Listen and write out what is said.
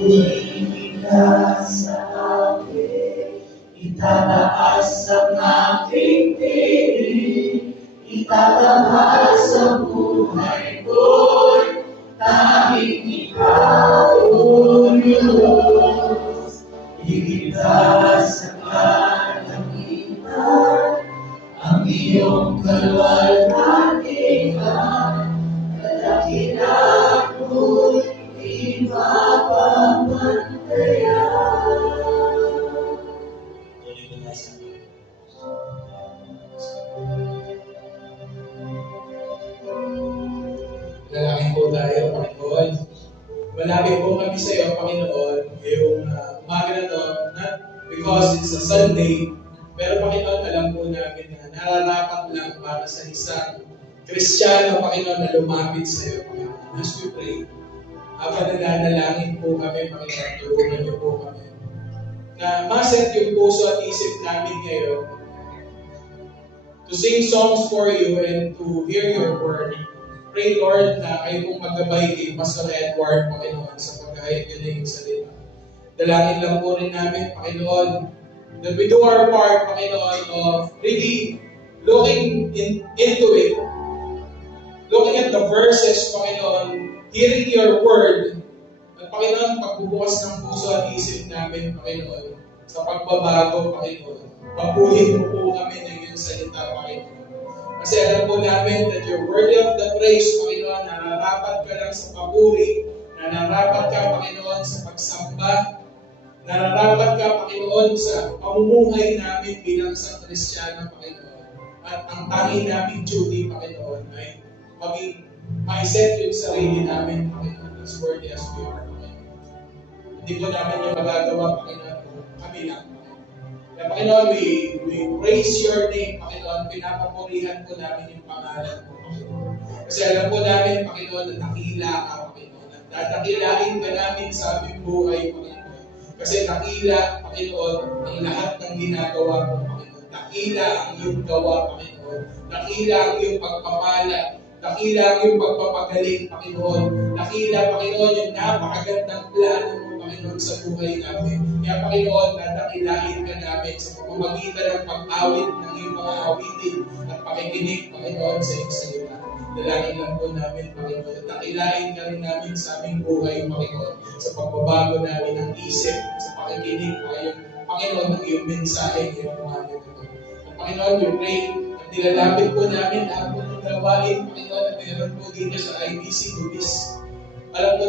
Purihin ka sa akin, itataas ang aking tinig, itatanghal sa buhay ko'y tanging ikaw, O Diyos. Higit sa kalangitan, ang iyong kalwalhatian, kadakilaan ko'y ipapamantayan. Dalangin po tayo, Panginoon. Malapit po kami sa iyo, Panginoon, yung umaga na to, not because it's a Sunday, pero Panginoon, alam po namin na nararapat lang para sa isang Kristiyano, Panginoon, na lumapit sa iyo, Panginoon. As we pray, pananalangin po kami, Panginoon, tulungan niyo po kami. Na maset yung puso at isip namin ngayon to sing songs for you and to hear your word. Pray, Lord, na kayo pong maggabay kay Pastor Edward, Panginoon, sa paghahayag niya na yung salita. Dalangin lang po rin namin, Panginoon, that we do our part, Panginoon, of really looking into it. Looking at the verses, Panginoon, hearing your word, at Panginoon, pagbubukas ng puso at isip namin, Panginoon, sa pagbabago, Panginoon, pabuhin mo po kami ng iyong salita, Panginoon. Kasi alam po namin that you're worthy of the praise, Panginoon, nararapat ka lang sa papuri, nararapat ka, Panginoon, sa pagsamba, nararapat ka, Panginoon, sa pamumuhay namin bilang sa Kristiyano, Panginoon. At ang tanging namin duty, Panginoon, ay maging ma-set yung sarili namin, Panginoon, as worthy as we are, Panginoon. Hindi po namin yung magagawa, Panginoon, kami lang. Kaya, Panginoon, we praise your name, Panginoon. Pinapapurihan po namin yung pangalan mo, Panginoon. Kasi alam po namin, Panginoon, na dakila ka, Panginoon. At dadakilain ka namin sa aming buhay, Panginoon. Kasi dakila, Panginoon, ang lahat ng ginagawa mo, Panginoon. Dakila ang iyong gawa, Panginoon. Dakila ang iyong pagpapala. Dakila ang iyong pagpapagaling, Panginoon. Dakila, Panginoon, yung napakagandang plano mo, Panginoon, sa buhay namin. Kaya, Panginoon, dadakilain ka namin sa pamamagitan ng pag-awit ng iyong mga awitin at pakikinig, Panginoon, sa iyong salita. Dalangin lang po namin, Panginoon, at dakilain ka rin namin sa aming buhay, Panginoon, sa pagbabago namin ng isip, sa pakikinig, Panginoon, ng iyong mensahe, iyong umaga na ito. At Panginoon, we pray at nilalapit po namin lahat po ng gawain, Panginoon, na meron po dito sa IBC Lubis. Alam po